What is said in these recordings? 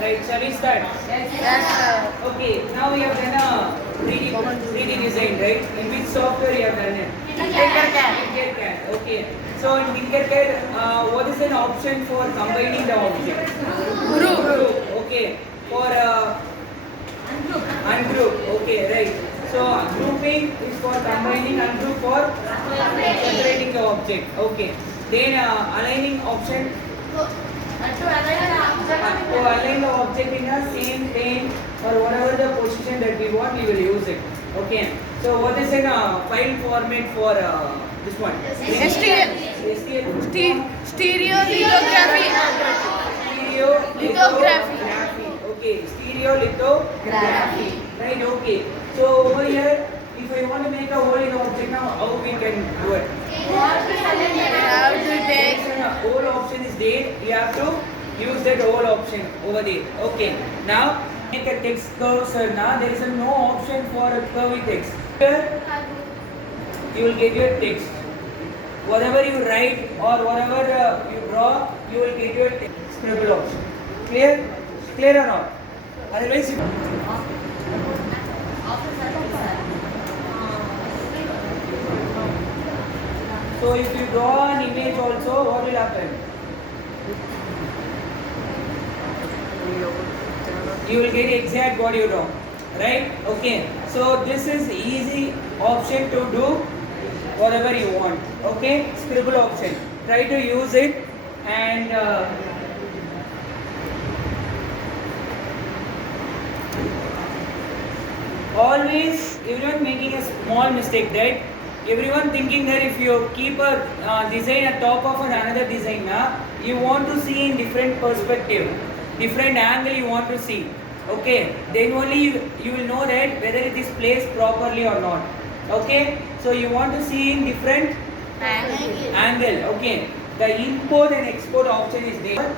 Right, shall we start? Yes, sir. Okay, now we have done a 3D design, right? In which software you have done it? Tinkercad. Okay. So in Tinkercad, what is an option for combining the object? Group. Okay. For ungroup. Okay, right. So grouping is for combining, ungroup for separating the object. Okay. Then aligning option. To align the object in a same plane or whatever the position that we want, we will use it. Okay. So what is in a file format for this one? Stereolithography. Stereolithography. Okay. Stereolithography. Right. Okay. So over here, if I want to make a hole in the object now, how we can do it? Whole option is there. We have to use that whole option over there. Okay. Now make a text cursor. Now there is no option for a curvy text. Here you will get your text. Whatever you write or whatever you draw, you will get your text. Scribble option. Clear? Clear or not? Otherwise you. So if you draw an image also, what will happen? You will get exact what you draw, right? Okay. So this is easy option to do whatever you want. Okay. Scribble option. Try to use it and always everyone making a small mistake, right? Everyone thinking that if you keep a design at top of another design, you want to see in different perspective, different angle you want to see. Okay, then only you will know that whether it is placed properly or not. Okay, so you want to see in different angle. Okay, the import and export option is there.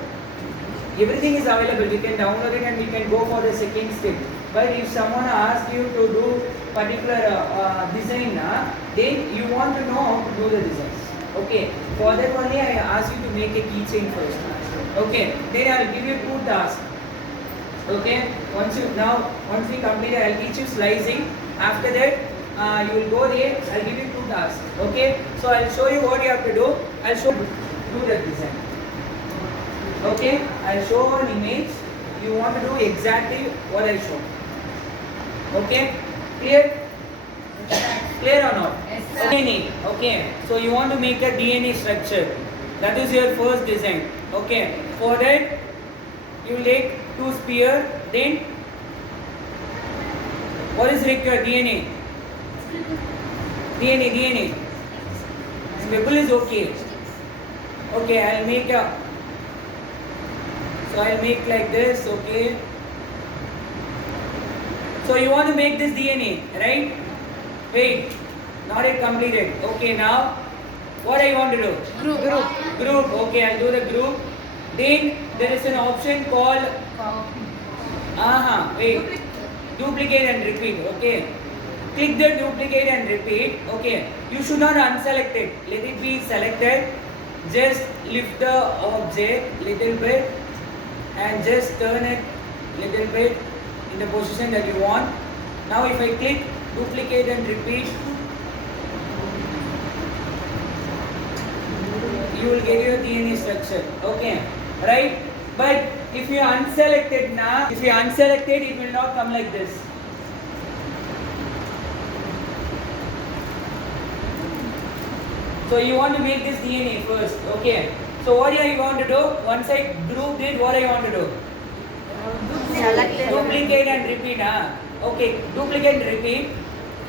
Everything is available. We can download it and we can go for the second step. But if someone asks you to do particular design, then you want to know how to do the design. Okay. For that only I ask you to make a keychain first. Okay. Then I will give you 2 tasks. Okay. Once we complete, I will teach you slicing. After that, you will go there. I will give you 2 tasks. Okay. So I will show you what you have to do. I will show you do the design. Okay. I will show an image. You want to do exactly what I show. Okay, clear? Clear or not? Yes, sir. DNA. Okay, so you want to make a DNA structure. That is your first design. Okay, for that you will take 2 spheres. Then what is required? DNA. Scribble is okay. Okay, I'll make a. So I'll make like this. Okay. So you want to make this DNA, right? Wait, not yet completed. Okay, now what I want to do? Group. Okay, I'll do the group. Then there is an option called wait. Duplicate and repeat. Okay. Click the duplicate and repeat. Okay. You should not unselect it. Let it be selected. Just lift the object little bit and just turn it little bit in the position that you want. Now if I click duplicate and repeat, you will get your DNA structure. Okay, right? But if you unselect it now, it will not come like this. So you want to make this DNA first. Okay. So what are you going to do? Once I grouped it, what I want to do? Duplicate and repeat. Okay, duplicate and repeat.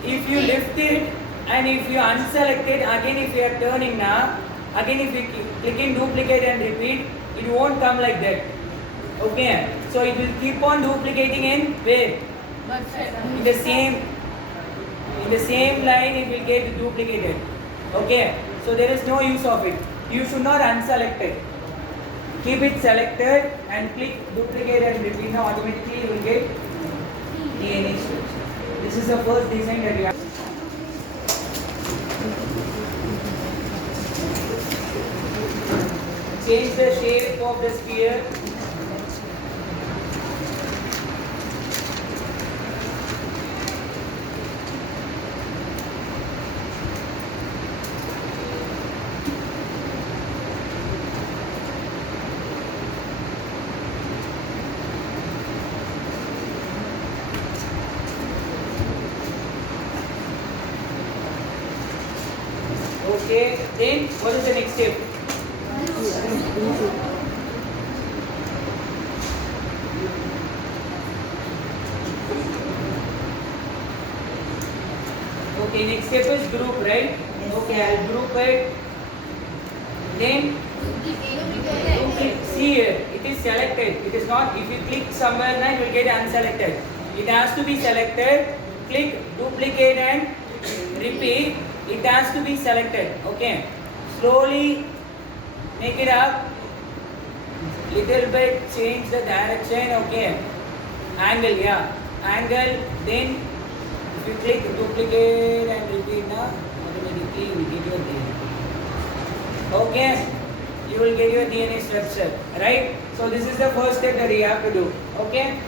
If you lift it and if you unselect it, again if you are turning now, again if you click in duplicate and repeat, it won't come like that. Okay, so it will keep on duplicating in where? In the same line it will get duplicated. Okay, so there is no use of it. You should not unselect it. Keep it selected and click duplicate and repeat. Now automatically you will get DNA structure. This is the first design that you have. Change the shape of the sphere. Okay, then what is the next step? Okay, next step is group, right? Okay, I'll group it. Then you click, see here, it is selected. It is not, if you click somewhere now you will get unselected. It has to be selected. Click duplicate and repeat. It has to be selected. Okay. Slowly make it up. Little bit change the direction. Okay. Angle, yeah. Angle. Then if you click duplicate and repeat now, automatically you will get your DNA. Okay. You will get your DNA structure. Right? So this is the first step that you have to do. Okay.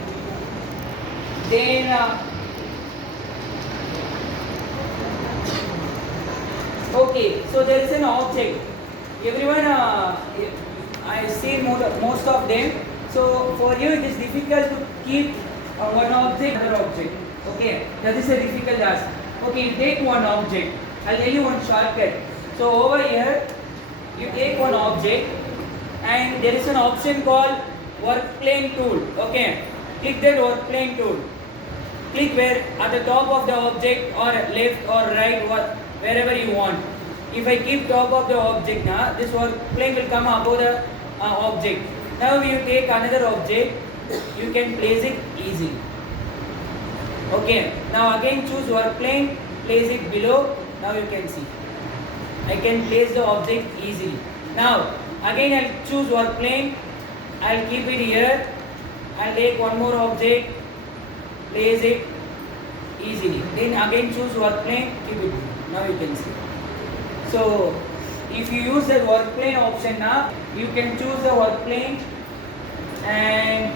Then okay, so there is an object. Everyone, I see most of them. So for you, it is difficult to keep one object, another object. Okay, that is a difficult task. Okay, you take one object. I'll tell you one shortcut. So over here, you take one object, and there is an option called work plane tool. Okay, click that work plane tool. Click where at the top of the object or left or right, wherever you want. If I keep top of the object now, this work plane will come above the object. Now you take another object, you can place it easily. Okay. Now again choose work plane, place it below. Now you can see. I can place the object easily. Now again I'll choose work plane. I'll keep it here. I'll take one more object, place it easily. Then again choose work plane, keep it. Now you can see. So if you use the work plane option now, you can choose the work plane and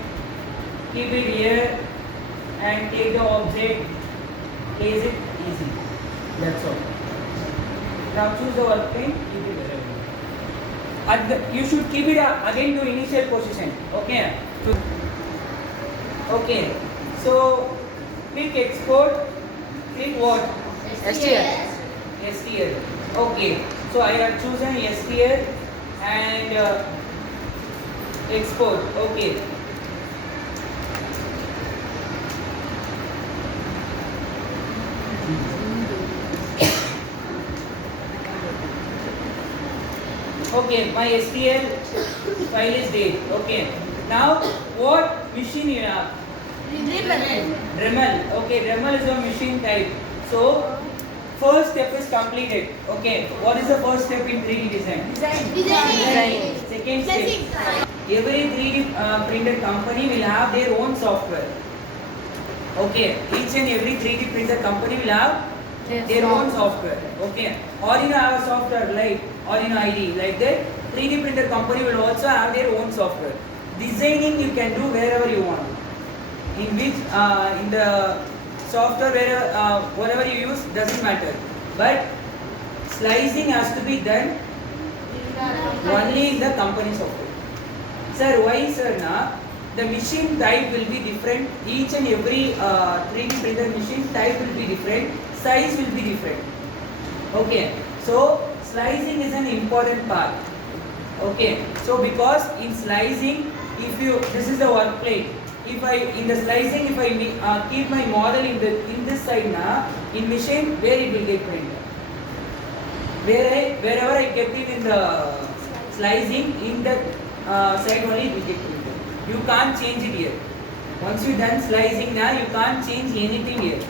keep it here and take the object, place it easily. That's all. Now choose the work plane, keep it wherever. You should keep it again to initial position. Okay. Okay. So click export. Click what? STL. STL. Okay. So I have chosen STL and export. Okay. Okay, my STL file is there. Okay. Now, what machine you have? Dremel. Okay, Dremel is a machine type. So, first step is completed. Okay. What is the first step in 3D design? Design. Second step. Every 3D printer company will have their own software. Okay. Each and every 3D printer company will have their own software. Okay. Arduino have a software like Arduino ID, like that. 3D printer company will also have their own software. Designing you can do wherever you want. In which in the software whatever you use doesn't matter. But slicing has to be done only in the company software. Sir, why sir? Na the machine type will be different. Each and every 3D printer machine type will be different. Size will be different. Okay. So slicing is an important part. Okay. So because in slicing, this is the work plane. If I in the slicing, if I keep my model in this side now, in machine where it will get printed. Wherever I kept it in the slicing, in that side only it will get printed. You can't change it here. Once you done slicing now, you can't change anything here.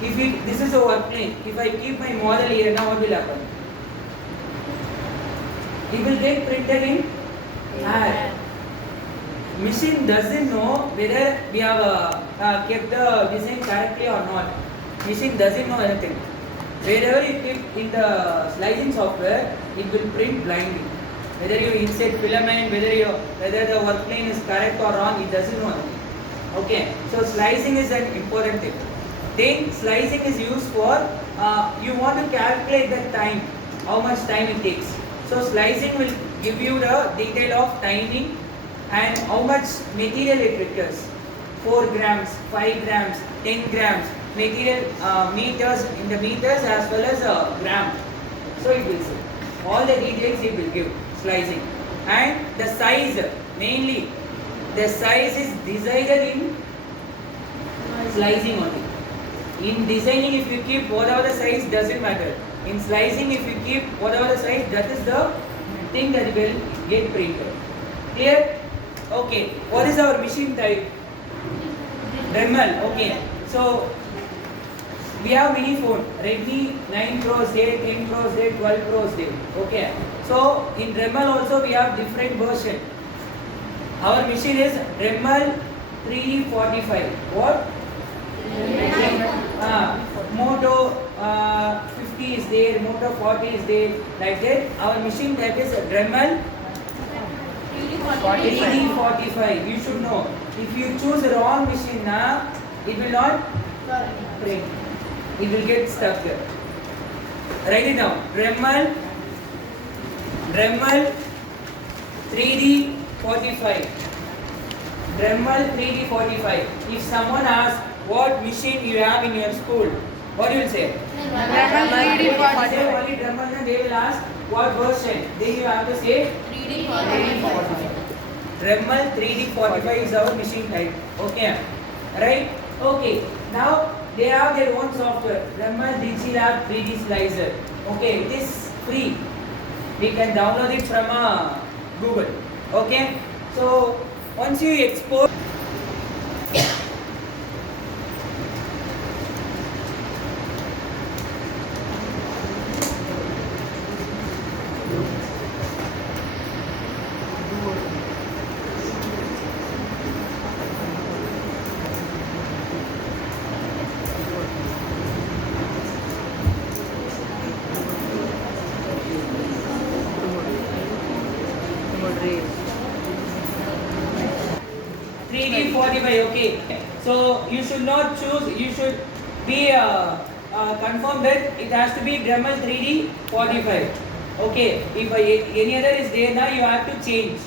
This is a work plane. If I keep my model here now, what will happen? It will get printed in air. Machine doesn't know whether we have kept the design correctly or not. Machine doesn't know anything. Wherever you keep in the slicing software, it will print blindly. Whether you insert filament, whether the work plane is correct or wrong, it doesn't know anything. Okay, so slicing is an important thing. Then slicing is used for you want to calculate the time, how much time it takes. So slicing will give you the detail of timing and how much material it requires. 4 grams, 5 grams, 10 grams, material meters, in the meters as well as gram. So it will say all the details it will give slicing, and the size mainly the size is decided in slicing only. In designing, if you keep whatever the size doesn't matter. In slicing, if you keep whatever the size, that is the thing that will get printed. Clear? Okay. What is our machine type? Dremel. Okay. So we have mini phone. Redmi 9 Pro is there, 10 Pro is there, 12 Pro is there. Okay. So in Dremel also we have different version. Our machine is Dremel 3D45. What? Moto 50 is there, Moto 40 is there, like that. Our machine type is Dremel 3D45. You should know. If you choose the wrong machine, it will not print. It will get stuck there. Write it down. Dremel 3D45. Dremel 3D45. If someone asks what machine you have in your school, what you will say? Dremel If you say only Dremel, then they will ask what version. Then you have to say 3D45. Dremel 3D45 is our machine type. Okay, right? Okay. Now they have their own software. Dremel Digilab 3D Slicer. Okay, it is free. We can download it from Google. Okay. So once you export. Moderate. 3D45, okay. So you should not choose, you should be confirm that it has to be Dremel 3D45. Okay, if any other is there, now you have to change.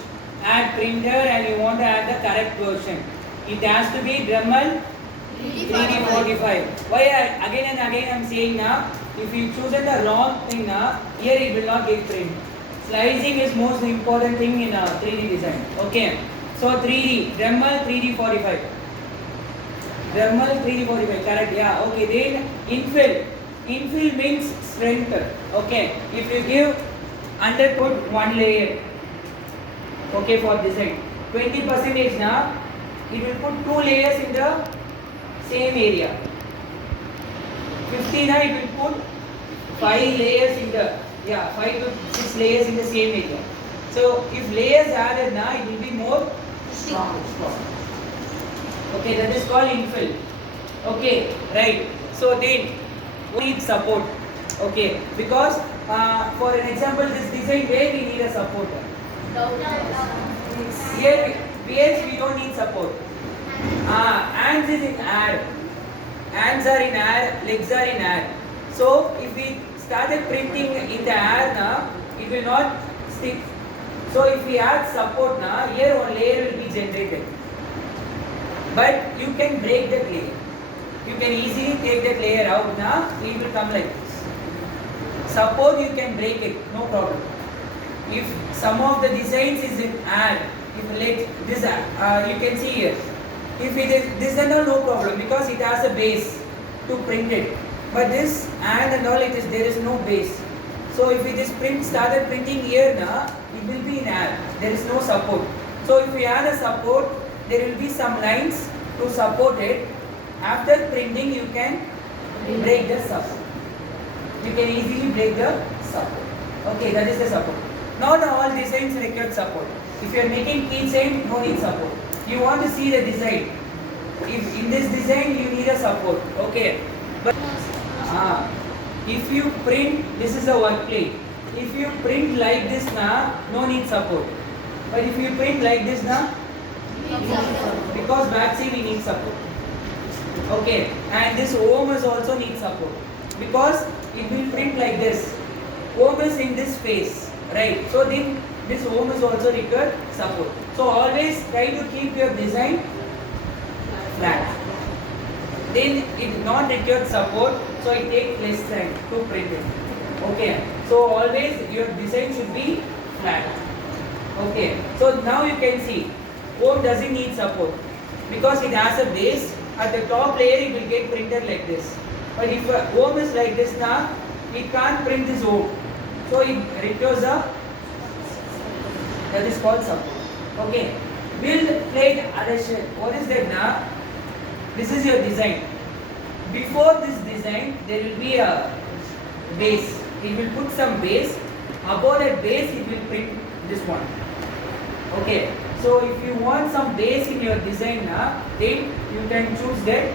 Add printer and you want to add the correct version. It has to be Dremel 3D45. Why again and again I am saying now, if you choose the wrong thing now, here it will not get print. Slicing is most important thing in 3D design. Okay. So 3D, Dremel 3D45. Dremel 3D45, correct? Yeah. Okay. Then infill. Infill means strength. Okay. If you give under put one layer. Okay, for design. 20% now, it will put two layers in the same area. 50 now, it will put 5 layers in the 5 to 6 layers in the same area. So if layers added now, it will be more strong. Okay, that is called infill. Okay, right. So then we need support. Okay, because for an example, this design where we need a support. Here we don't need support. Hands is in air. Hands are in air, legs are in air. So if we started printing in the air now, it will not stick. So if we add support now, here one layer will be generated. But you can break that layer. You can easily take that layer out now, it will come like this. Suppose you can break it, no problem. If some of the designs is in air, if let this you can see here. If it is this and all, no problem because it has a base to print it. But this and all it is there is no base. So if it is started printing here now, it will be in air. There is no support. So if we add a support, there will be some lines to support it. After printing, you can break the support. You can easily break the support. Okay, that is the support. Not all designs require support. If you are making keychain, no need support. You want to see the design. If in this design you need a support. Okay. But if you print, this is a work plate. If you print like this now, no need support. But if you print like this now, because back side we need support. Okay, and this ohm is also need support because it will print like this. Ohm is in this space, right? So then this ohm is also required support. So always try to keep your design flat. Then it not required support, so it takes less time to print it. Okay, so always your design should be flat. Okay, so now you can see OM doesn't need support because it has a base. At the top layer it will get printed like this. But if OM is like this now, it can't print this OM. So it requires a, that is called support. Okay, build plate adhesion. What is that now? This is your design. Before this design, there will be a base. It will put some base. Above that base, it will print this one. Okay. So if you want some base in your design now, then you can choose that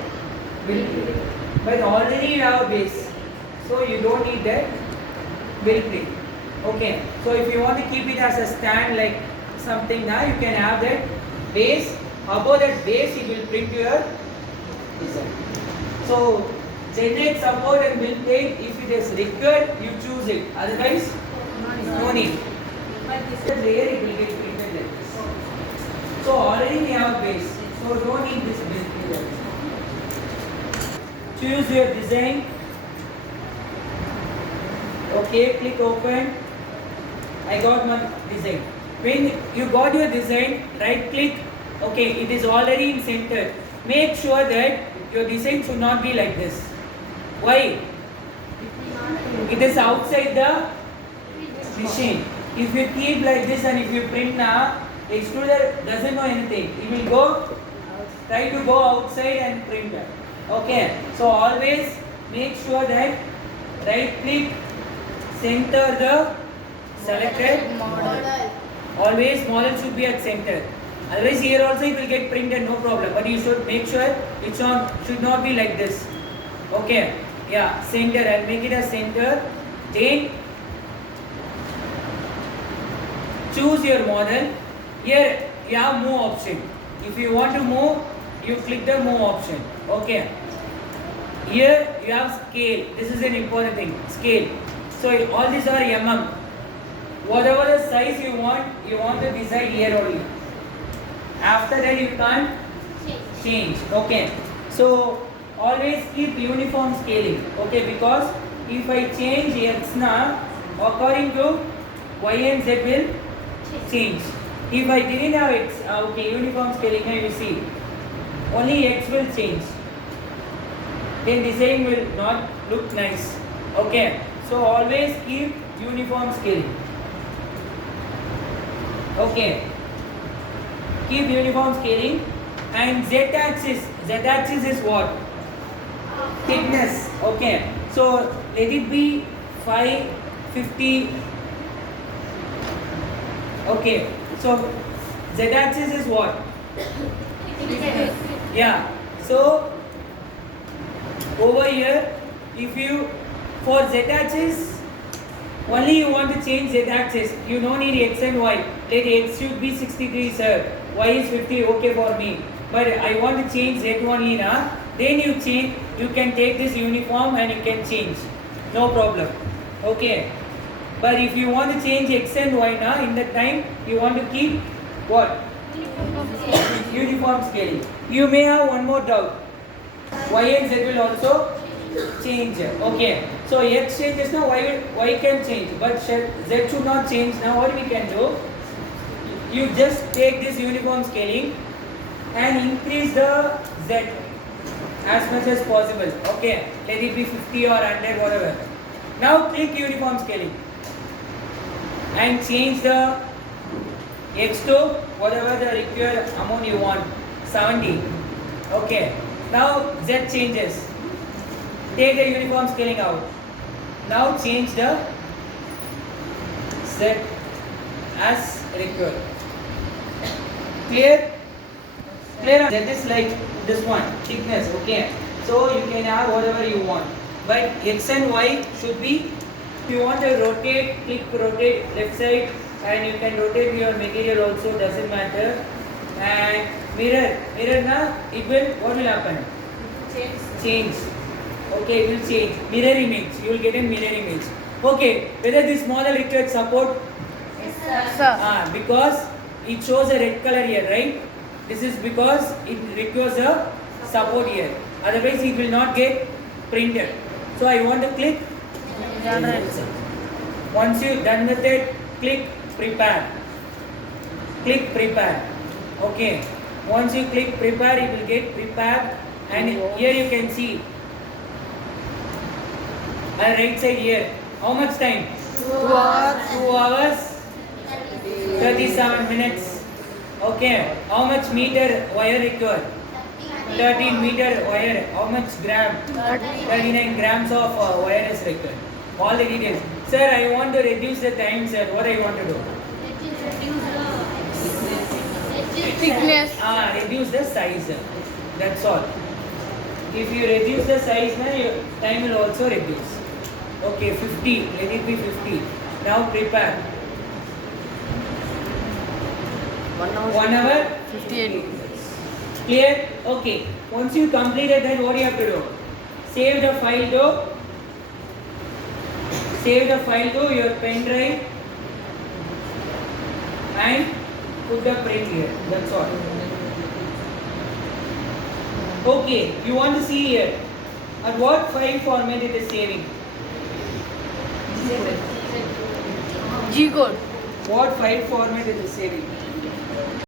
will print. But already you have a base, so you don't need that will print. Okay. So if you want to keep it as a stand like something now, you can have that base. Above that base, it will print your design. So generate support and build plate. If it is required, you choose it. Otherwise, no need. But this layer it will get printed like this. So already we have base. So don't need this build plate. Choose your design. Okay, click open. I got my design. When you got your design, right click. Okay, it is already in center. Make sure that your design should not be like this. Why? It is outside the machine. If you keep like this and if you print now, the extruder doesn't know anything. It will go, try to go outside and print. Okay, so always make sure that right click, center the selected model. Always model should be at center. Otherwise here also it will get printed, no problem. But you should make sure it's on, should not be like this. Okay, yeah, center. I'll make it a center. Then choose your model. Here you have move option. If you want to move, you click the move option. Okay. Here you have scale. This is an important thing. Scale. So all these are mm. Whatever the size you want to decide here only. After that you can't change. Okay. So always keep uniform scaling. Okay, because if I change x now, according to y and z will change. If I didn't have x, okay, uniform scaling, now you see, only x will change. Then design will not look nice. Okay. So always keep uniform scaling. Okay. Keep uniform scaling. And z-axis is what? Thickness. Okay. So let it be 550. Okay. So z-axis is what? Yeah. So over here, if you for z-axis only you want to change z-axis, you don't need x and y. Let x should be 63, sir. Y is 50, okay for me. But I want to change z only now. Then you change. You can take this uniform and you can change. No problem. Okay. But if you want to change x and y now, in that time you want to keep what? Uniform scaling. You may have one more doubt. Y and z will also change. Okay. So x changes now, y can change, but z should not change. Now what we can do? You just take this uniform scaling and increase the z as much as possible. Okay. Let it be 50 or 100, whatever. Now click uniform scaling and change the x to whatever the required amount you want. 70. Okay. Now z changes. Take the uniform scaling out. Now change the z as required. Clear? Clear? Z is like this one, thickness. Okay. So you can have whatever you want. But x and y should be, if you want to rotate, click rotate left side, and you can rotate your material also, doesn't matter. And mirror now, it will, what will happen? Change. Okay, it will change. Mirror image, you will get a mirror image. Okay, whether this model requires support? Yes, sir. Because it shows a red color here, right? This is because it requires a support here. Otherwise, it will not get printed. So I want to click Once you're done with it, click prepare. Click prepare. Okay. Once you click prepare, it will get prepared, and here you can see. Right side here. How much time? 2 hours. 2 hours. 37 minutes. Okay. How much meter wire required? 13 meter wire. How much gram? 39 grams of wire is required. All the details. Sir, I want to reduce the time, sir. What I want to do? Thickness. Reduce the size. That's all. If you reduce the size, now your time will also reduce. Okay, 50. Let it be 50. Now prepare. 1 hour 58. Clear? Okay. Once you completed that, what do you have to do? Save the file to your pen drive and put the print here. That's all. Okay. You want to see here at what file format it is saving? G code. What file format it is saving?